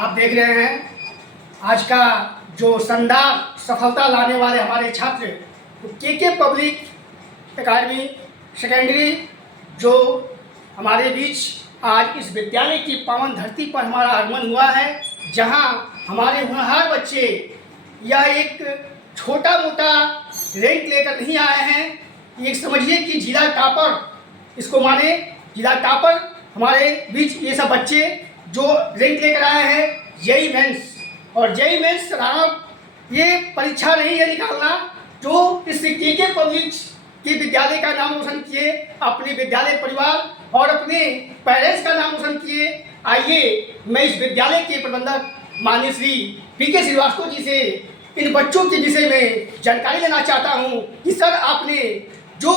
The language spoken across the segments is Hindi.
आप देख रहे हैं आज का जो शानदार सफलता लाने वाले हमारे छात्र के पब्लिक एकेडमी सेकेंडरी जो हमारे बीच आज इस विद्यालय की पावन धरती पर हमारा आगमन हुआ है, जहां हमारे होनहार बच्चे यह एक छोटा मोटा रैंक लेकर नहीं आए हैं। एक समझिए कि जिला टॉपर इसको माने, जिला टॉपर हमारे बीच ये सब बच्चे जो रैंक लेकर आए हैं जेईई मेंस। और जेईई मेंस साधारण ये परीक्षा नहीं है निकालना, जो इस के पब्लिक के विद्यालय का नाम रोशन किए, अपने विद्यालय परिवार और अपने पेरेंट्स का नाम रोशन किए। आइए मैं इस विद्यालय के प्रबंधक माननीय श्री पीके श्रीवास्तव जी से इन बच्चों के विषय में जानकारी लेना चाहता हूं कि सर आपने जो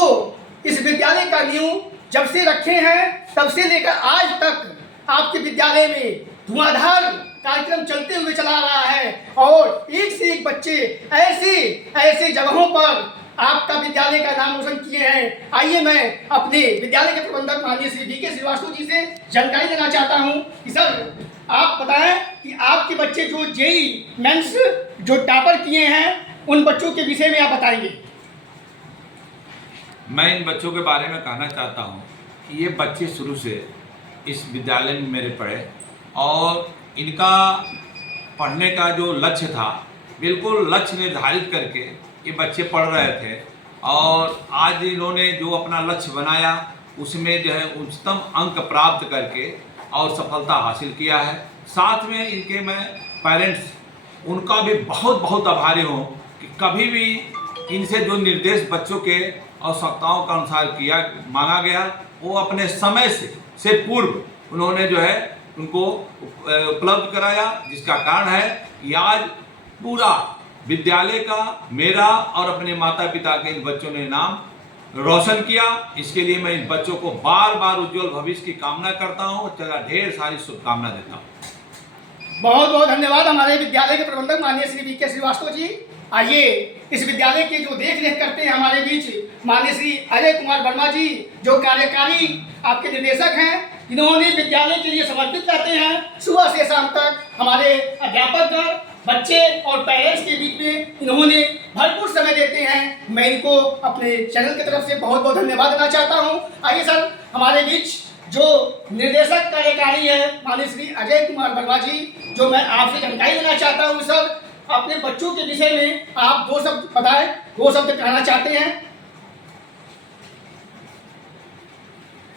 इस विद्यालय का नींव जब से रखे हैं तब से लेकर आज तक आपके विद्यालय में धुआंधार कार्यक्रम चलते हुए चला रहा है और एक से एक बच्चे ऐसे जगहों पर आपका विद्यालय का नाम रोशन किए हैं। आइए मैं अपने विद्यालय के प्रबंधक माननीय श्री पीके श्रीवास्तव जी से जानकारी लेना चाहता हूं कि सर आप बताएं कि आपके बच्चे जो जेईई मेंस जो टॉपर किए हैं उन बच्चों के विषय में आप बताएंगे। मैं इन बच्चों के बारे में कहना चाहता हूं कि ये बच्चे शुरू से इस विद्यालय में मेरे पढ़े और इनका पढ़ने का जो लक्ष्य था बिल्कुल लक्ष्य निर्धारित करके ये बच्चे पढ़ रहे थे और आज इन्होंने जो अपना लक्ष्य बनाया उसमें जो है उच्चतम अंक प्राप्त करके और सफलता हासिल किया है। साथ में इनके मैं पेरेंट्स उनका भी बहुत बहुत आभारी हूँ कि कभी भी इनसे जो निर्देश बच्चों के आवश्यकताओं का अनुसार किया मांगा गया वो अपने समय से पूर्व उन्होंने जो है उनको उपलब्ध कराया, जिसका कारण है कि आज पूरा विद्यालय का मेरा और अपने माता पिता के इन बच्चों ने नाम रोशन किया। इसके लिए मैं इन बच्चों को बार बार उज्जवल भविष्य की कामना करता हूँ और चला ढेर सारी शुभकामना देता हूँ। बहुत बहुत धन्यवाद हमारे विद्यालय के प्रबंधक माननीय श्री पीके श्रीवास्तव जी। आइए इस विद्यालय के जो देख रेख करते हैं हमारे बीच माननीय श्री अजय कुमार वर्मा जी जो कार्यकारी आपके निर्देशक हैं, इन्होंने विद्यालय के लिए समर्पित रहते हैं। सुबह से शाम तक हमारे अध्यापक बच्चे और पेरेंट्स के बीच में इन्होंने भरपूर समय देते हैं। मैं इनको अपने चैनल की तरफ से बहुत बहुत धन्यवाद देना चाहता हूं। आइए सर हमारे बीच जो निर्देशक कार्यकारी है माननीय श्री अजय कुमार वर्मा जी, जो मैं आपसे जानकारी देना चाहता हूं। सर अपने बच्चों के विषय में आप दो शब्द बताएं, दो शब्द कहना चाहते हैं।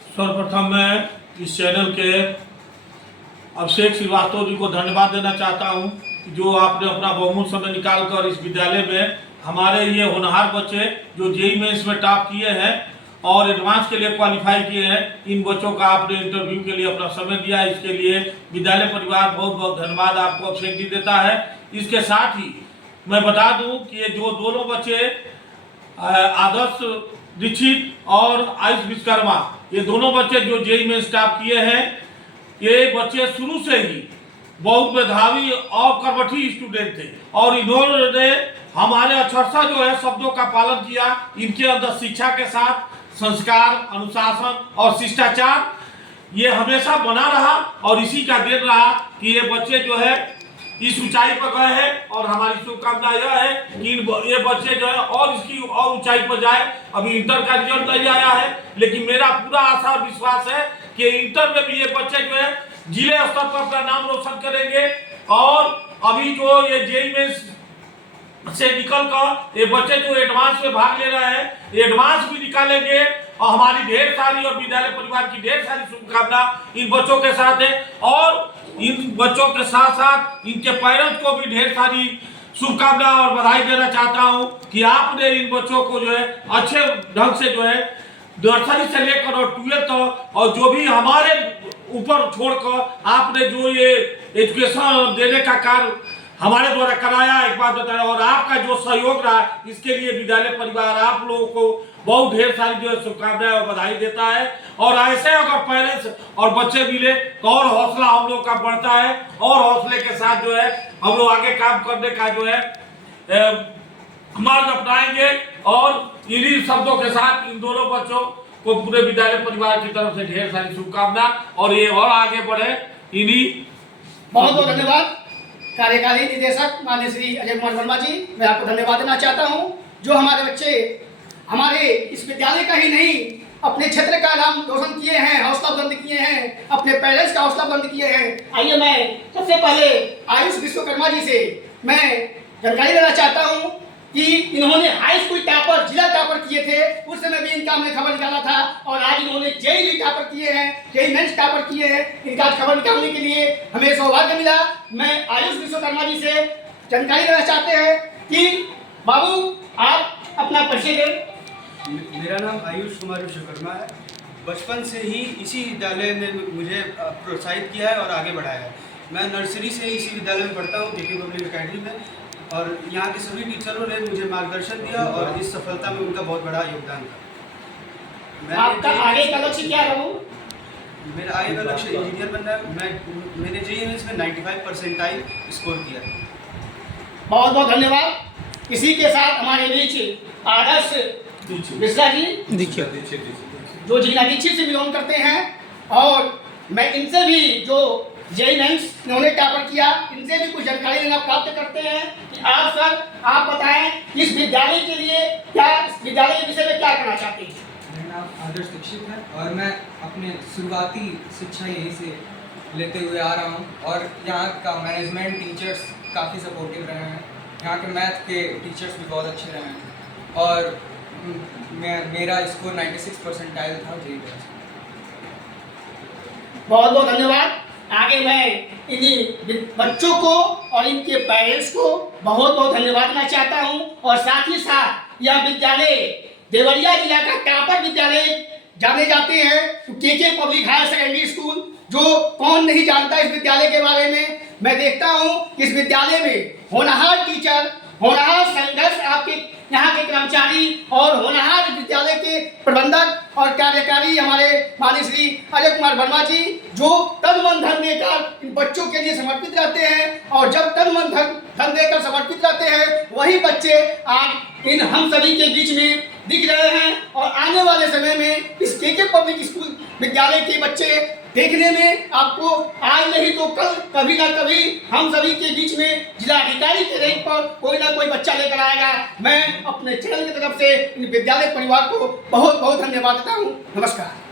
सर्वप्रथम मैं इस चैनल के अभिषेक श्रीवास्तव जी को धन्यवाद देना चाहता हूं जो आपने अपना बहुमूल्य समय निकालकर इस विद्यालय में हमारे ये होनहार बच्चे जो जेईई मेंस में टॉप किए हैं और एडवांस के लिए क्वालिफाई किए हैं, इन बच्चों का आपने इंटरव्यू के लिए अपना समय दिया, इसके लिए विद्यालय परिवार बहुत बहुत धन्यवाद आपको अभिषेक जी देता है। इसके साथ ही मैं बता दूं कि ये जो दोनों बच्चे आदर्श दीक्षित और आयुष विश्वकर्मा, ये दोनों बच्चे जो जेईई मेंस टॉप किए हैं, ये बच्चे शुरू से ही बहुत मेधावी और कर्मठी स्टूडेंट थे और इन्होंने हमारे अक्षरशः जो है शब्दों का पालन किया। इनके अंदर शिक्षा के साथ संस्कार, अनुशासन और शिष्टाचार ये हमेशा बना रहा और इसी का देन रहा कि ये बच्चे जो है इस ऊंचाई पर गए हैं और हमारी शुभकामना यह है कि ये बच्चे जो है और इसकी और ऊंचाई पर जाए। अभी इंटर का रिजल्ट नहीं आया है, लेकिन मेरा पूरा आशा और विश्वास है कि इंटर में भी ये बच्चे जो है जिले स्तर पर अपना नाम रोशन करेंगे और अभी जो ये जेईई मेंस से निकल कर ये बच्चे जो एडवांस में भाग ले रहे हैं एडवांस भी निकालेंगे और हमारी ढेर सारी और विद्यालय परिवार की ढेर सारी शुभकामना इन बच्चों के साथ है और इन बच्चों के साथ साथ इनके पेरेंट्स को भी ढेर सारी शुभकामना और बधाई देना चाहता हूं कि आपने इन बच्चों को जो है अच्छे ढंग से जो है नर्सरी से लेकर और 12th तक और जो भी हमारे ऊपर छोड़कर आपने जो ये एजुकेशन देने का कार्य हमारे द्वारा कराया, एक बात बताया, और आपका जो सहयोग रहा इसके लिए विद्यालय परिवार आप लोगों को बहुत ढेर सारी जो है शुभकामनाएं और बधाई देता है। और ऐसे अगर पेरेंट्स और बच्चे मिले तो और हौसला हम लोग का बढ़ता है और हौसले के साथ जो है हम लोग आगे काम करने का जो है मार्ग अपनाएंगे। और इन्हीं शब्दों के साथ इन दोनों बच्चों को पूरे विद्यालय परिवार की तरफ से ढेर सारी शुभकामना और ये और आगे बढ़े। इन्हीं बहुत बहुत धन्यवाद कार्यकारी निदेशक माननीय श्री अजय कुमार वर्मा जी, मैं आपको धन्यवाद देना चाहता हूं जो हमारे बच्चे हमारे इस विद्यालय का ही नहीं अपने क्षेत्र का नाम रोशन किए हैं, हौसला बुलंद किए हैं, अपने पेरेंट्स का हौसला बुलंद किए हैं। आइए मैं सबसे पहले आयुष विश्वकर्मा जी से मैं जानकारी लेना चाहता हूं कि इन्होंने हाई स्कूल टॉपर जिला टॉपर किए थे, उस समय भी इनका हमने खबर निकाला था और आज इन्होंने जेईई टॉपर किए हैं, जेईई मेंस टॉपर किए हैं। इनका आज खबर निकालने के लिए हमें सौभाग्य मिला। मैं आयुष विश्वकर्मा जी से जानकारी लेना चाहते हैं कि बाबू आप अपना परिचय दें। मेरा नाम आयुष कुमार विश्वकर्मा है। बचपन से ही इसी विद्यालय ने मुझे प्रोत्साहित किया है और आगे बढ़ाया है। मैं नर्सरी से इसी विद्यालय में पढ़ता हूँ, केके पब्लिक अकेडमी में, और यहाँ के सभी टीचरों ने मुझे मार्गदर्शन दिया और इस सफलता में उनका बहुत बड़ा योगदान था। आपका आगे का लक्ष्य क्या रहा? मेरा आगे का लक्ष्य इंजीनियर बनना है। मैंने जेईई में 95% स्कोर किया। बहुत बहुत धन्यवाद। इसी के साथ हमारे बीच आदर्श मिश्रा जी जो जिला दीक्षित से बिलोंग करते हैं, और मैं इनसे भी जो जेईई मेंस इन्होंने टॉपर किया, इनसे भी कुछ जानकारी लेना प्राप्त करते हैं कि आप सर आप बताएं इस विद्यालय के लिए क्या, इस विद्यालय के विषय में क्या करना चाहते हैं। मेरा नाम आदर्श दीक्षित है और मैं अपने शुरुआती शिक्षा यहीं से लेते हुए आ रहा हूँ और यहाँ का मैनेजमेंट टीचर्स काफ़ी सपोर्टिव रहे हैं। यहाँ के मैथ के टीचर्स भी बहुत अच्छे रहे हैं और मेरा स्कोर 96 परसेंटाइल था जेईई में। बहुत बहुत धन्यवाद। आगे मैं इन्हीं बच्चों को और इनके पेरेंट्स को बहुत बहुत धन्यवाद देना चाहता हूं और साथ ही साथ यह विद्यालय देवरिया जिला का टॉपर विद्यालय जाने जाते हैं, तो KK public higher secondary school, जो कौन नहीं जानता इस विद्यालय के बारे में। मैं देखता हूं कि इस विद्यालय में होनहार टीचर, होनहार संघर्ष आपके यहाँ के कर्मचारी और होनहार विद्यालय के प्रबंधक और कार्यकारी हमारे माननीय श्री अजय कुमार वर्मा जी जो तन मन धन देकर इन बच्चों के लिए समर्पित रहते हैं। और जब तन मन धन देकर समर्पित रहते हैं वही बच्चे आज इन हम सभी के बीच में दिख रहे हैं और आने वाले समय में इस केके पब्लिक स्कूल विद्यालय के बच्चे देखने में आपको आज नहीं तो कल कभी ना कभी हम सभी के बीच में जिला अधिकारी के रैंक पर कोई ना कोई बच्चा लेकर आएगा। मैं अपने चैनल की तरफ से इन विद्यालय परिवार को बहुत बहुत धन्यवाद देता हूँ। नमस्कार।